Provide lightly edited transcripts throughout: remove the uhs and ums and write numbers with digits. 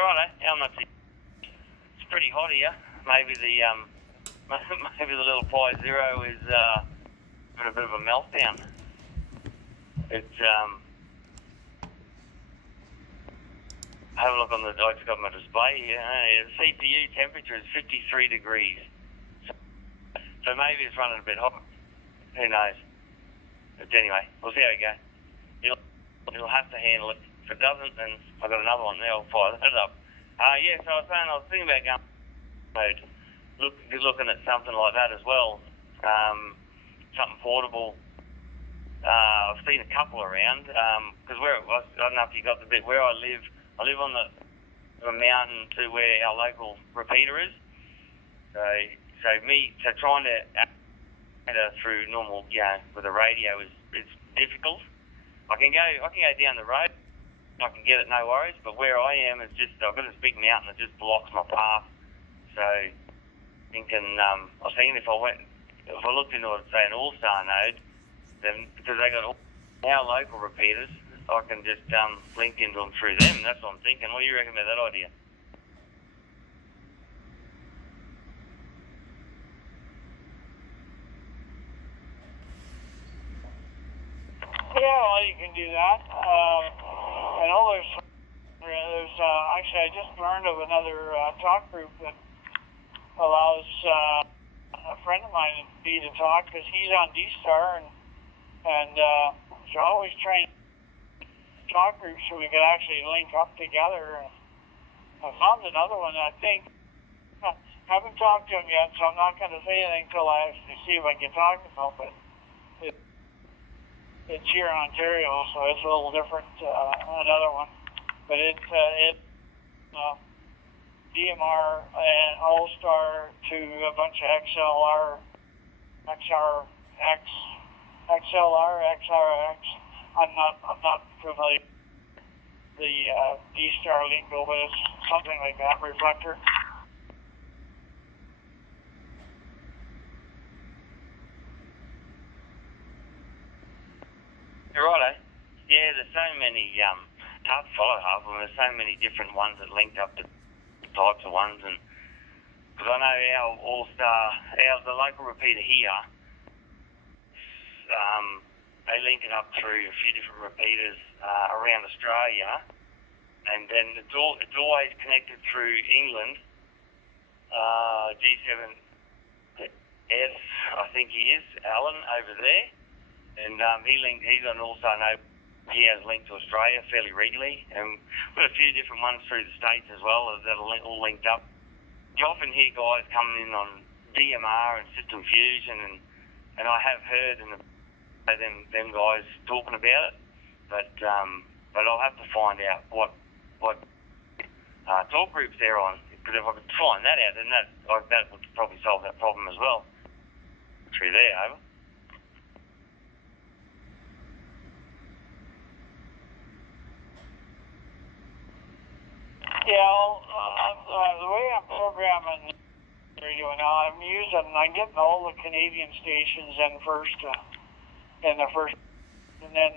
righto. How much? It's pretty hot here. Maybe the maybe the little Pi Zero is having a bit of a meltdown. It's have a look on the. I just got my display here. The CPU temperature is 53 degrees. So maybe it's running a bit hot. Who knows? But anyway, we'll see how we go. It'll have to handle it. If it doesn't, then I've got another one there. I'll fire that up. Yeah, so I was thinking about going mode. Looking at something like that as well. Something portable. I've seen a couple around. Because I don't know if you got the bit where I live on the mountain to where our local repeater is. So trying to through normal, with a radio is difficult. I can go down the road, I can get it, no worries. But where I am, it's just I've got this big mountain that just blocks my path. So I was thinking if I looked into say an All-Star node, then because they got all our local repeaters, I can just link into them through them. That's what I'm thinking. What do you reckon about that idea? Yeah, well, you can do that. I know there's actually I just learned of another talk group that allows a friend of mine to talk because he's on D-Star and so always trying talk groups so we could actually link up together. I found another one, I think. I haven't talked to him yet, so I'm not going to say anything until I actually see if I can talk to him. But it's here in Ontario, so it's a little different. Another one, but it's DMR and All-Star to a bunch of XLR, XRX. I'm not familiar with the D-Star lingo, but it's something like that, reflector. Righto. Yeah, there's so many, it's hard to follow half of them. There's so many different ones that linked up to types of ones. And because I know our All-Star, the local repeater here, they link it up through a few different repeaters around Australia. And then it's always connected through England. G7S, I think he is, Alan, over there. And he's an All-Star node. He has linked to Australia fairly regularly, and we've got a few different ones through the States as well that are all linked up. You often hear guys coming in on DMR and System Fusion, and I have heard them guys talking about it, but I'll have to find out what talk groups they're on, because if I could find that out, then that would probably solve that problem as well. Through there, over. Yeah, the way I'm programming the radio now, I'm getting all the Canadian stations in first, and then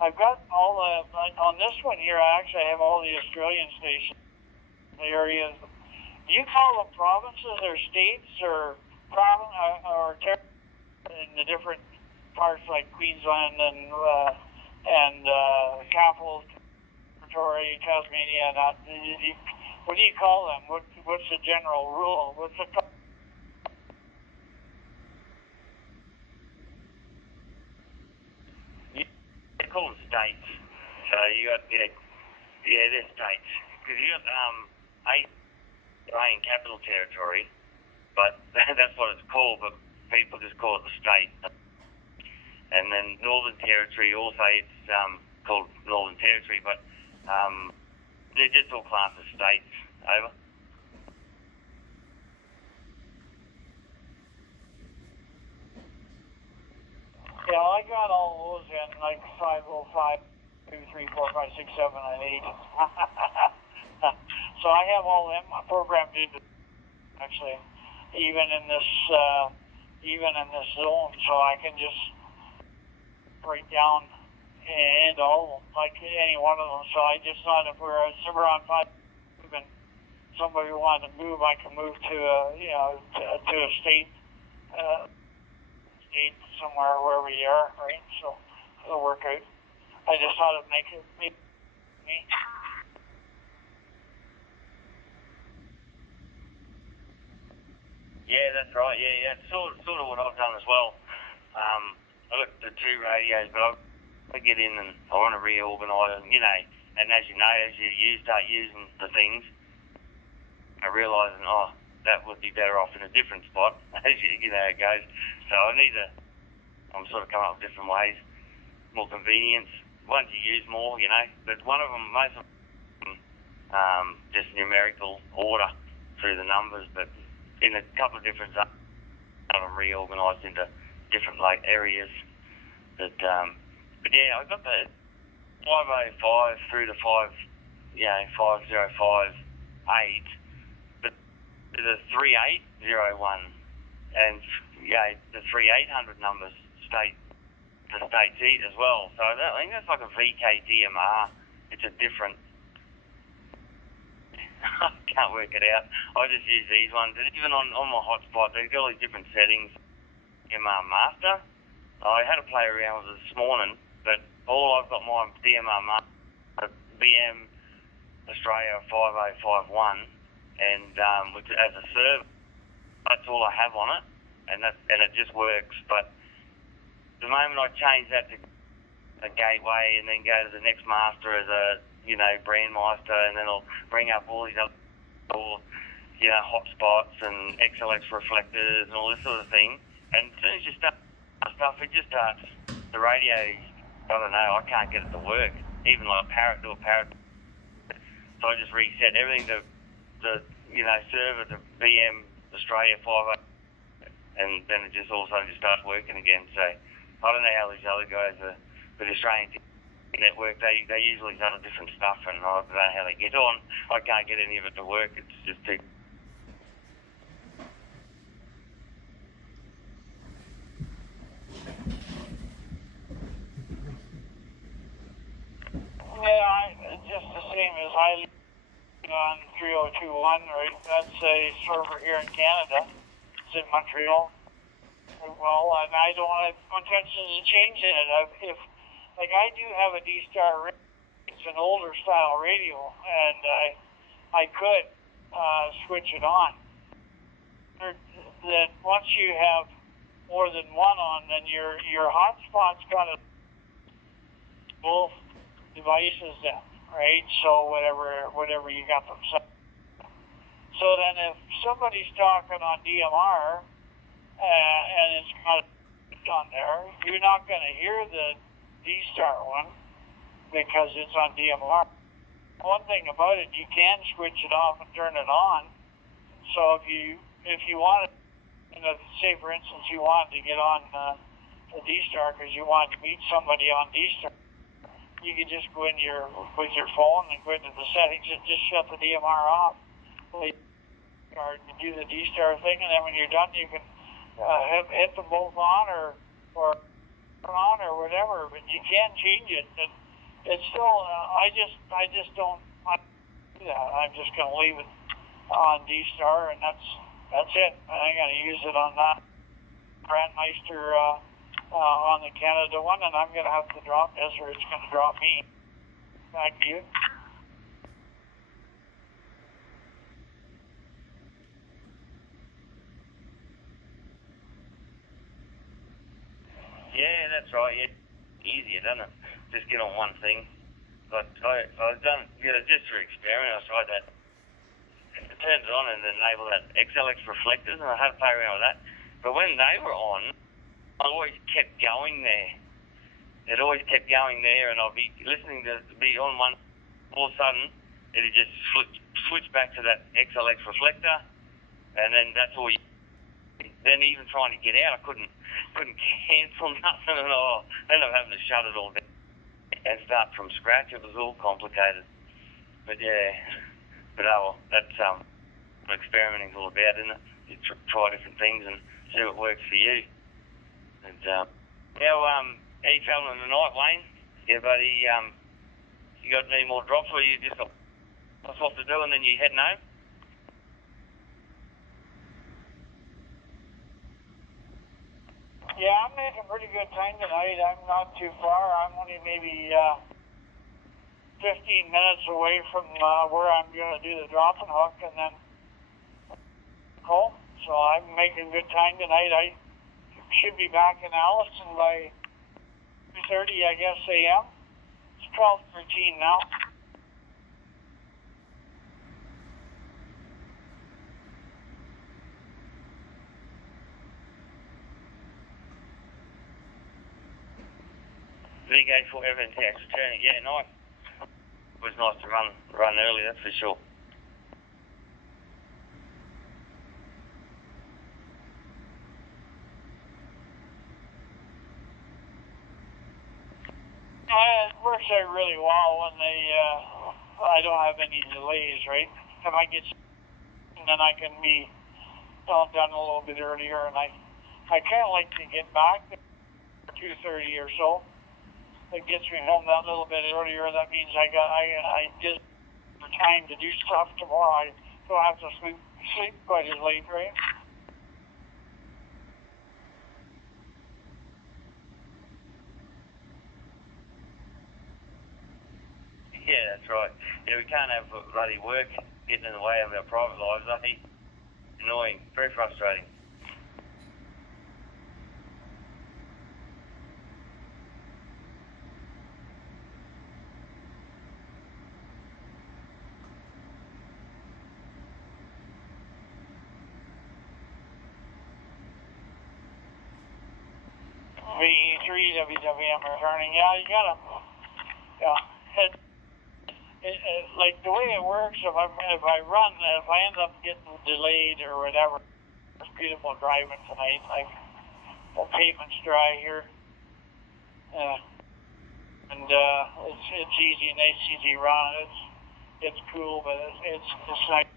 I've got all on this one here, I actually have all the Australian stations, areas. Do you call them provinces or states or in the different parts like Queensland and capital territory, Tasmania? What do you call them? What's the general rule? They call them states. So you got they're states because you got Australian Capital Territory, but that's what it's called. But people just call it the state. And then Northern Territory also it's called Northern Territory, but they're just all classed as states. Over. Yeah, I got all those in like 505, 2, 3, 4, 5, 6, 7, and 8. So I have all them programmed into actually, even in this zone, so I can just break down into all of them, like any one of them. So I just thought if we're on 5 somebody wanted to move, I can move to a state somewhere where we are, right? So it'll work out. I just thought it'd make me. Yeah, that's right. Yeah. It's sort of what I've done as well. I've got the two radios, but I get in and I want to reorganise, and and as you know, as you start using the things, I realising, that would be better off in a different spot, as you know how it goes. So I'm sort of coming up with different ways, more convenience, ones you use more, but one of them, most of them, just numerical order through the numbers, but in a couple of different zones, I'm reorganised into different areas. But yeah, I got the 505 through to 5058, but the 3801 and the 3800 numbers state the state heat as well. So I think that's like a VK DMR. It's a different. I can't work it out. I just use these ones. And even on my hotspot, they've got all these different settings. DMR Master. I had to play around with it this morning, but all I've got my DMR Master, BM Australia 5051, and which as a server, that's all I have on it, and it just works. But the moment I change that to a gateway and then go to the next master as a brand master, and then I'll bring up all these other hotspots and XLX reflectors and all this sort of thing. And as soon as you start stuff, it just starts the radio. I don't know. I can't get it to work. Even like do a parrot. So I just reset everything to the server to BM Australia 50, and then it just all of a sudden just starts working again. So I don't know how these other guys are, but Australian network, they usually done different stuff, and I don't know how they get on. I can't get any of it to work. It's just too. Yeah, just the same as I on 3021, right? That's a server here in Canada. It's in Montreal. Well, and I don't have intention of changing it. If I do have a D-Star radio. It's an older style radio, and I could switch it on. That once you have more than one on, then your hotspot's got to both devices then, right? So whatever you got them set. So then if somebody's talking on DMR and it's got on there, you're not going to hear the D-Star one because it's on DMR. One thing about it, you can switch it off and turn it on. So if you wanted, say for instance you wanted to get on the D-Star because you wanted to meet somebody on D-Star, you can just go in with your phone and go into the settings and just shut the DMR off. Or do the D-Star thing, and then when you're done, you can hit them both on or on or whatever. But you can change it. And it's still, I just don't want to do that. I'm just going to leave it on D-Star, and that's it. I'm going to use it on that Grandmeister on the Canada one, and I'm going to have to drop this, or it's going to drop me. Back to you. Yeah, that's right. Yeah, easier, doesn't it? Just get on one thing. But I've done, just for experiment, I tried that. I turned it on and enabled that XLX reflectors, and I had to play around with that. But when they were on, I always kept going there. It always kept going there, and I'll be listening to be on one. All of a sudden, it'd just switch back to that XLX reflector, and then that's all. Then even trying to get out, I couldn't cancel nothing, and I ended up having to shut it all down and start from scratch. It was all complicated. But yeah, that's what experimenting's all about, isn't it? You try different things and see what works for you. And how you travelling tonight, Wayne? Yeah, buddy. You got any more drops, or you just got lots to do and then you heading home? Yeah, I'm making pretty good time tonight. I'm not too far. I'm only maybe 15 minutes away from where I'm going to do the drop and hook and then go. So I'm making good time tonight. I should be back in Allison by 2:30, I guess, a.m. It's 12:13 now. VK4 Evan Tax returning. Yeah, nice. It was nice to run early, that's for sure. It works out really well when I don't have any delays, right? If I get, then I can be done a little bit earlier, and I kind of like to get back at 2:30 or so. It gets me home that little bit earlier. That means I get the time to do stuff tomorrow. I don't have to sleep quite as late, right? Yeah, that's right. Yeah, we can't have bloody work getting in the way of our private lives, eh? Annoying, very frustrating. V3 WWM returning. Yeah, you gotta, like the way it works, if I end up getting delayed or whatever, it's beautiful driving tonight. Like, the pavement's dry here. And it's easy, nice easy run. It's cool, but it's nice.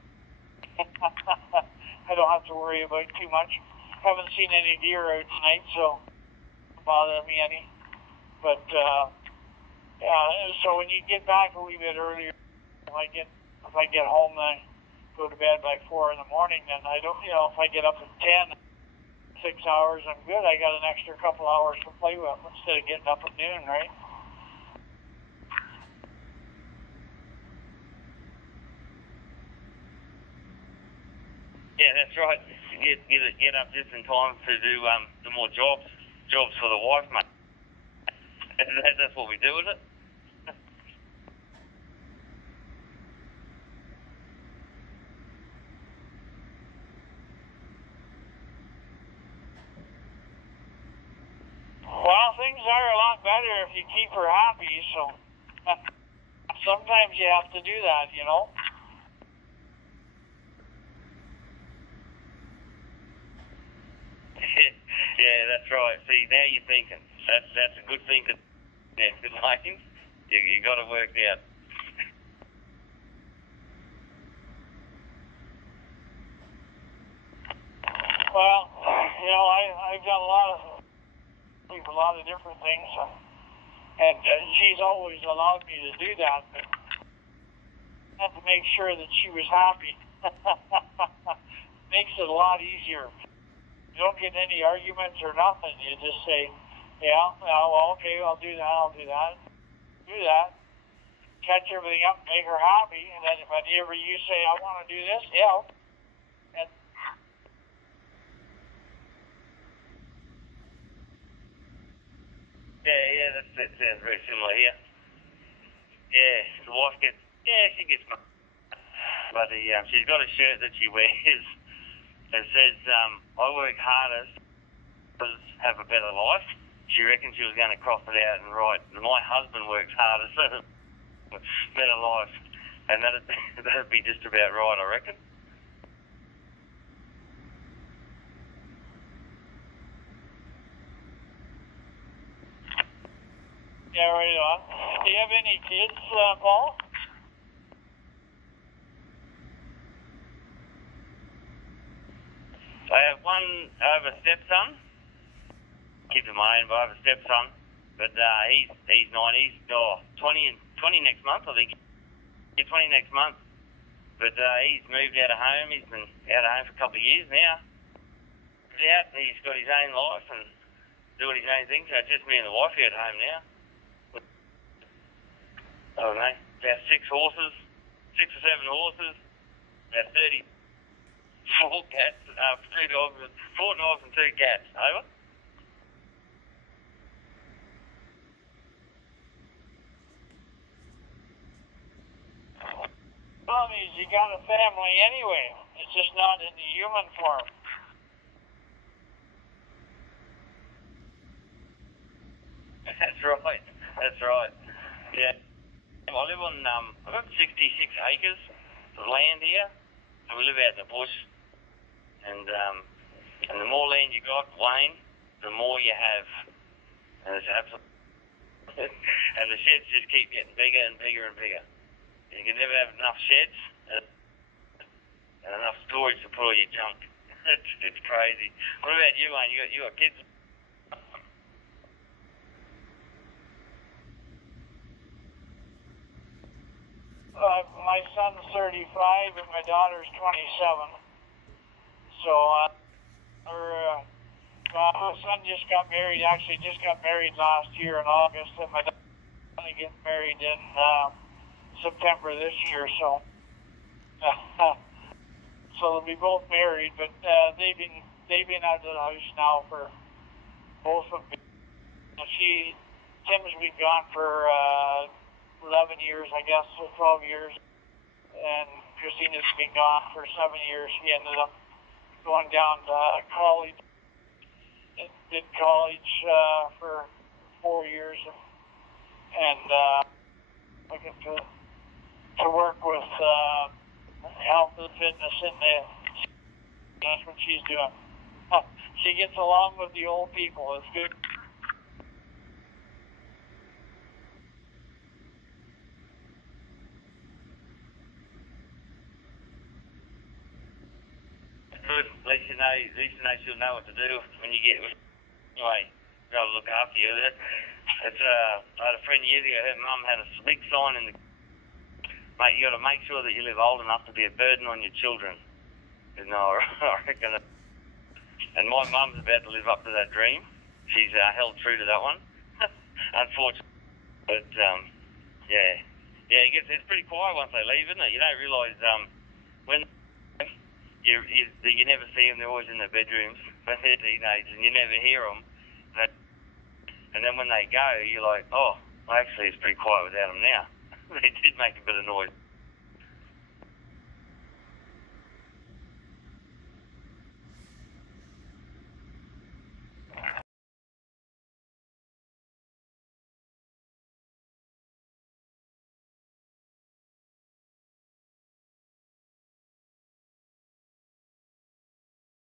I don't have to worry about too much. Haven't seen any deer out tonight, so it doesn't bother me any. But yeah, so when you get back a wee bit earlier, if I get home and I go to bed by 4 in the morning, then I don't, if I get up at 10, 6 hours, I'm good. I got an extra couple hours to play with instead of getting up at noon, right? Yeah, that's right. Get up just in time to do the more jobs for the wife, mate. That's what we do, isn't it? Well, things are a lot better if you keep her happy, so sometimes you have to do that, Yeah, that's right. See, now you're thinking. That's a good thing to. Yeah, good liking. You got to work out. Well, I've done a lot of different things, and she's always allowed me to do that, but I had to make sure that she was happy. Makes it a lot easier. You don't get any arguments or nothing. You just say, yeah, well, okay, I'll do that. Do that. Catch everything up, make her happy, and then whenever you say, I want to do this, yeah. And Yeah, that sounds very similar here. Yeah, the wife she gets mad. But she's got a shirt that she wears that says, I work hardest to have a better life. She reckons she was going to crop it out and write, my husband works hardest for a better life. And that'd be just about right, I reckon. yeah, right on. Do you have any kids, Paul? I have a stepson. Keep in mind, but I have a stepson. But he's 9. He's 20 next month, I think. He's 20 next month. But he's moved out of home. He's been out of home for a couple of years now. He's out. He's got his own life, and doing his own thing, so it's just me and the wife here at home now. I don't know, about 6 horses, 6 or 7 horses, about 34 cats, 2 dogs, 4 dogs and 2 cats. Over? Well, it means you got a family anyway. It's just not in the human form. That's right. That's right. Yeah. I live on, I've got 66 acres of land here. So we live out in the bush. And the more land you got, Wayne, the more you have. And it's absolutely... and the sheds just keep getting bigger and bigger and bigger. You can never have enough sheds and enough storage to put all your junk. It's crazy. What about you, Wayne? You got kids? My son's 35 and my daughter's 27. So, my son just got married. Actually, just got married last year in August, and my daughter only get married in September this year. So, so they'll be both married, but they've been out of the house now for both of them. Tim's been gone for 11 years, I guess, or 12 years, and Christina's been gone for 7 years. She ended up going down to college, did college for 4 years, and looking to work with health and fitness, and that's what she's doing. She gets along with the old people. It's good. Good. At least you know she'll know what to do when you get. Anyway, got to look after you. I had a friend years ago. Her mum had a big sign in the. Mate, you got to make sure that you live old enough to be a burden on your children. You know, I reckon. And my mum's about to live up to that dream. She's held true to that one, unfortunately. But yeah, it's pretty quiet once they leave, isn't it? You don't realise when. You never see them. They're always in their bedrooms when they're teenagers, and you never hear them. And then when they go, you're like, oh, well, actually, it's pretty quiet without them now. They did make a bit of noise.